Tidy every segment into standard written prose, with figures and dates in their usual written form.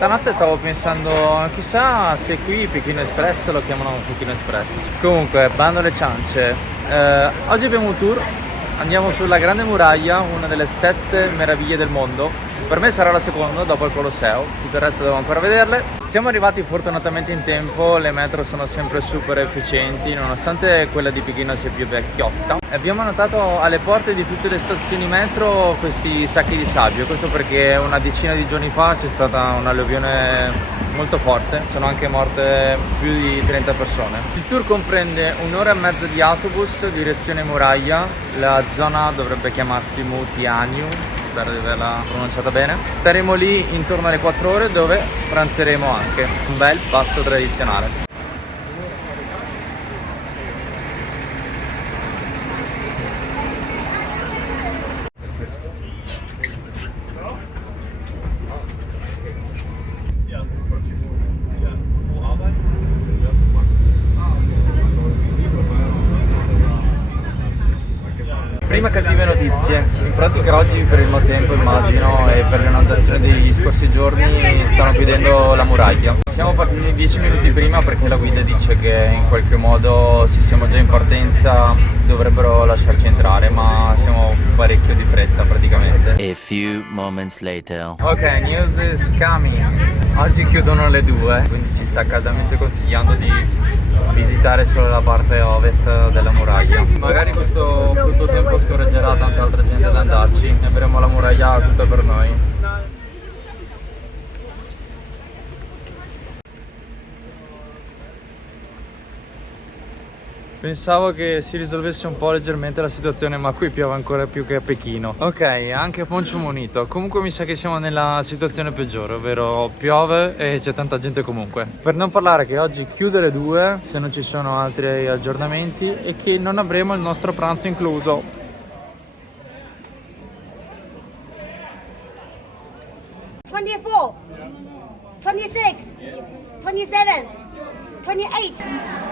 Stanotte stavo pensando, chissà se qui Pechino Express lo chiamano Pechino Express. Comunque, bando alle ciance. Oggi abbiamo un tour, andiamo sulla Grande Muraglia, una delle 7 meraviglie del mondo. Per me sarà la seconda dopo il Colosseo, tutto il resto devo ancora vederle. Siamo arrivati fortunatamente in tempo, le metro sono sempre super efficienti, nonostante quella di Pechino sia più vecchiotta. Abbiamo notato alle porte di tutte le stazioni metro questi sacchi di sabbia, questo perché una decina di giorni fa c'è stata un'alluvione molto forte, sono anche morte più di 30 persone. Il tour comprende un'ora e mezza di autobus direzione Muraglia, la zona dovrebbe chiamarsi Mutianiu, spero di averla pronunciata bene. Staremo lì intorno alle 4 ore dove pranzeremo anche, un bel pasto tradizionale. Prima cattive notizie, in pratica oggi per il maltempo immagino e per le inondazioni degli scorsi giorni stanno chiudendo la muraglia. Siamo partiti 10 minuti prima perché la guida dice che in qualche modo se siamo già in partenza dovrebbero lasciarci entrare, ma siamo parecchio di fretta praticamente. A few moments later. Ok, news is coming. Oggi chiudono alle 2, quindi ci sta caldamente consigliando di visitare solo la parte ovest della muraglia. Magari questo brutto tempo scoraggerà tanta altra gente ad andarci e avremo la muraglia tutta per noi. Pensavo che si risolvesse un po' leggermente la situazione, ma qui piove ancora più che a Pechino. Ok, anche Poncio Munito. Comunque mi sa che siamo nella situazione peggiore, ovvero piove e c'è tanta gente comunque. Per non parlare che oggi chiude alle 2, se non ci sono altri aggiornamenti, e che non avremo il nostro pranzo incluso. 24, 26, 27, 28.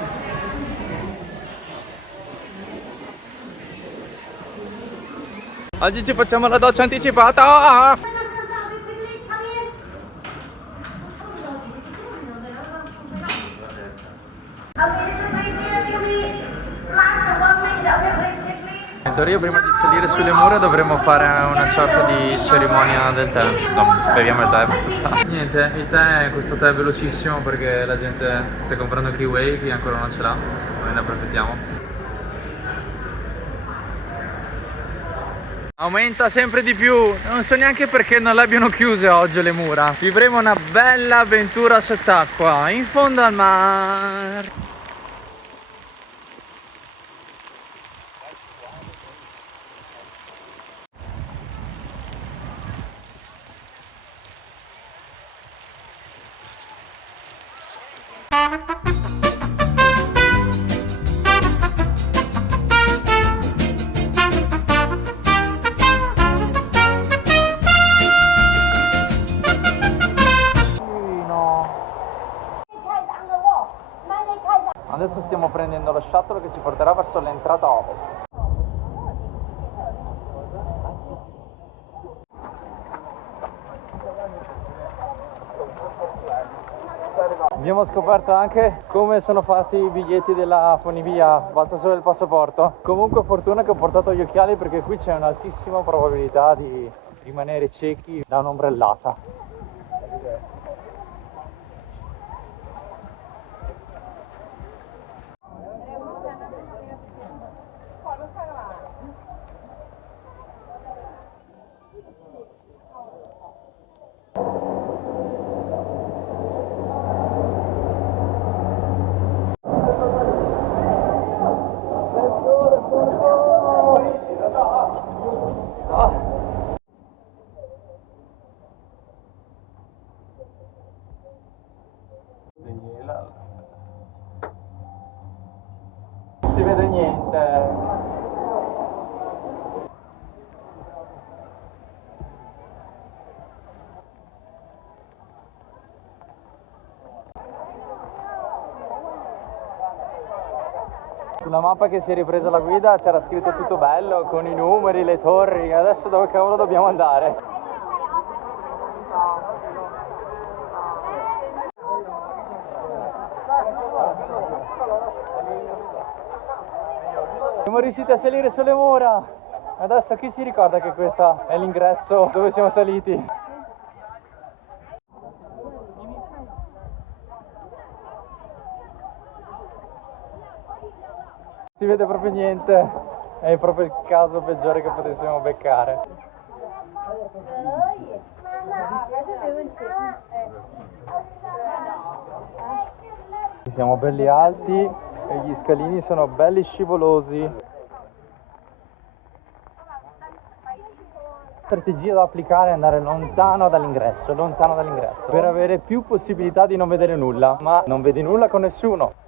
Oggi ci facciamo la doccia anticipata! In teoria prima di salire sulle mura dovremmo fare una sorta di cerimonia del tè. No, beviamo il tè. Niente, il tè, questo tè è velocissimo perché la gente sta comprando Kiwi, chi ancora non ce l'ha, noi ne approfittiamo. Aumenta sempre di più, non so neanche perché non le abbiano chiuse oggi le mura. Vivremo una bella avventura sott'acqua, in fondo al mare. Adesso stiamo prendendo lo shuttle che ci porterà verso l'entrata ovest. Abbiamo scoperto anche come sono fatti i biglietti della funivia, basta solo il passaporto. Comunque fortuna che ho portato gli occhiali perché qui c'è un'altissima probabilità di rimanere ciechi da un'ombrellata. Non si vede niente. Sulla mappa che si è ripresa la guida c'era scritto tutto bello, con i numeri, le torri. Adesso dove cavolo dobbiamo andare? Siamo riusciti a salire sulle mura. Adesso chi si ricorda che questo è l'ingresso dove siamo saliti? Si vede proprio niente. È proprio il caso peggiore che potessimo beccare. Siamo belli alti e gli scalini sono belli scivolosi. Strategia da applicare è andare lontano dall'ingresso, per avere più possibilità di non vedere nulla, ma non vedi nulla con nessuno.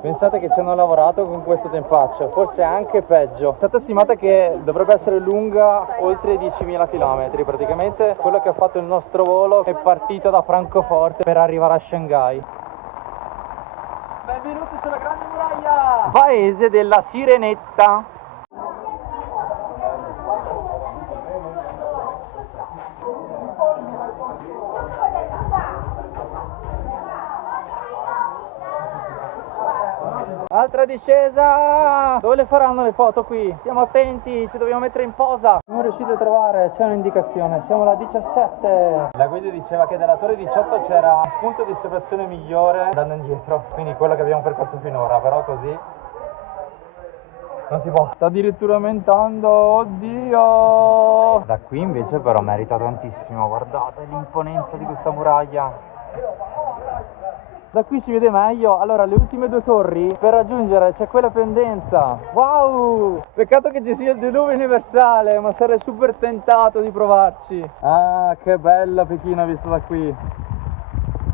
Pensate che ci hanno lavorato con questo tempaccio, forse anche peggio. È stata stimata che dovrebbe essere lunga oltre 10.000 km, praticamente quello che ha fatto il nostro volo è partito da Francoforte per arrivare a Shanghai. Benvenuti sulla Grande Muraglia! Paese della Sirenetta. Altra discesa! Dove le faranno le foto qui? Stiamo attenti, ci dobbiamo mettere in posa. Non riuscite a trovare, c'è un'indicazione, siamo alla 17. La guida diceva che dalla torre 18 c'era un punto di osservazione migliore andando indietro, quindi quello che abbiamo percorso finora, però così non si può. Sta addirittura aumentando, oddio! Da qui invece però merita tantissimo, guardate l'imponenza di questa muraglia. Da qui si vede meglio. Allora, le ultime due torri per raggiungere c'è quella pendenza. Wow! Peccato che ci sia il diluvio universale, ma sarei super tentato di provarci. Ah, che bella Pechino vista da qui.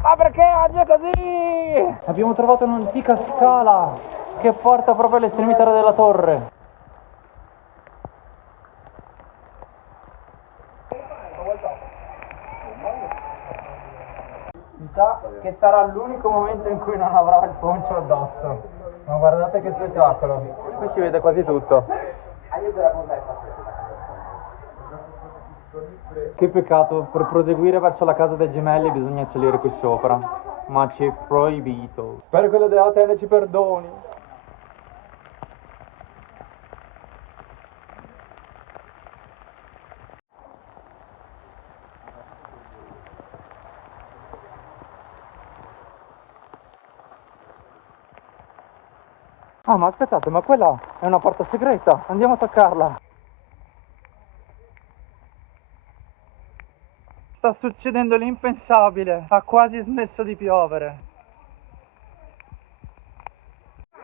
Ma perché oggi è così? Abbiamo trovato un'antica scala che porta proprio all'estremità della torre. Mi sa che sarà l'unico momento in cui non avrà il poncio addosso. Ma guardate che spettacolo. Qui si vede quasi tutto. Che peccato, per proseguire verso la casa dei gemelli bisogna salire qui sopra. Ma ci è proibito. Spero che la Dea Atene ci perdoni. Ah, ma aspettate, ma quella è una porta segreta. Andiamo a toccarla. Sta succedendo l'impensabile. Ha quasi smesso di piovere.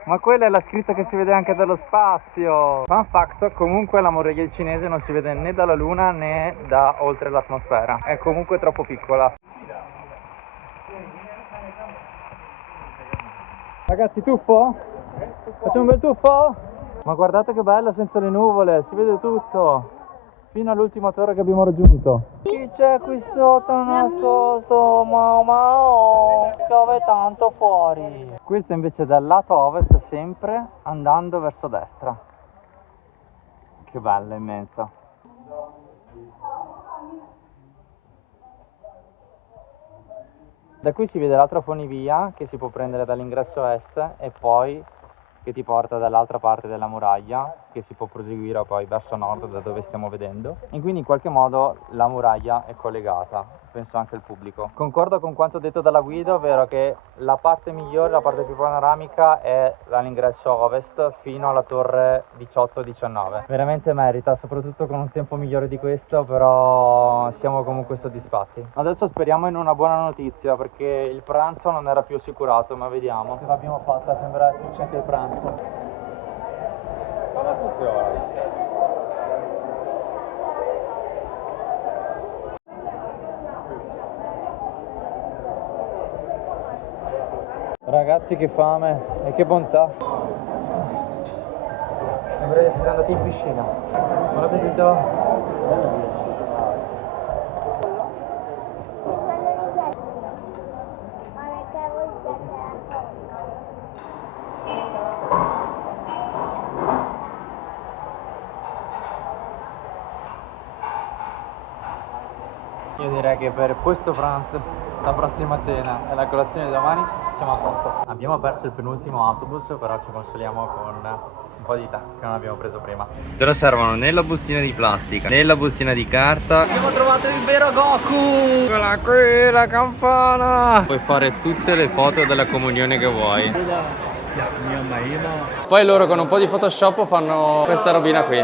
Ma quella è la scritta che si vede anche dallo spazio. Fun fact, comunque la muraglia cinese non si vede né dalla luna né da oltre l'atmosfera. È comunque troppo piccola. Ragazzi, tuffo? Facciamo un bel tuffo? Ma guardate che bello senza le nuvole, si vede tutto. Fino all'ultima torre che abbiamo raggiunto. Chi c'è qui sotto nascosto? Mamma, piove tanto fuori. Questa invece è dal lato ovest, sempre andando verso destra. Che bella, immensa. Da qui si vede l'altra funivia che si può prendere dall'ingresso est e poi che ti porta dall'altra parte della muraglia, che si può proseguire poi verso nord da dove stiamo vedendo, e quindi in qualche modo la muraglia è collegata, penso anche il pubblico. Concordo con quanto detto dalla guida, ovvero che la parte migliore, la parte più panoramica è dall'ingresso ovest fino alla torre 18-19. Veramente merita, soprattutto con un tempo migliore di questo, però siamo comunque soddisfatti. Adesso speriamo in una buona notizia, perché il pranzo non era più assicurato, ma vediamo. Se l'abbiamo fatta, sembra esserci anche il pranzo. Come funziona? Ragazzi, che fame e che bontà. Sembra di essere andati in piscina. Buon appetito. Io direi che per questo pranzo, la prossima cena e la colazione di domani siamo a posto. Abbiamo perso il penultimo autobus, però ci consoliamo con un po' di tè che non abbiamo preso prima. Te lo servono nella bustina di plastica, nella bustina di carta. Abbiamo trovato il vero Goku! Eccola qui, la campana! Puoi fare tutte le foto della comunione che vuoi. Poi loro con un po' di Photoshop fanno questa robina qui.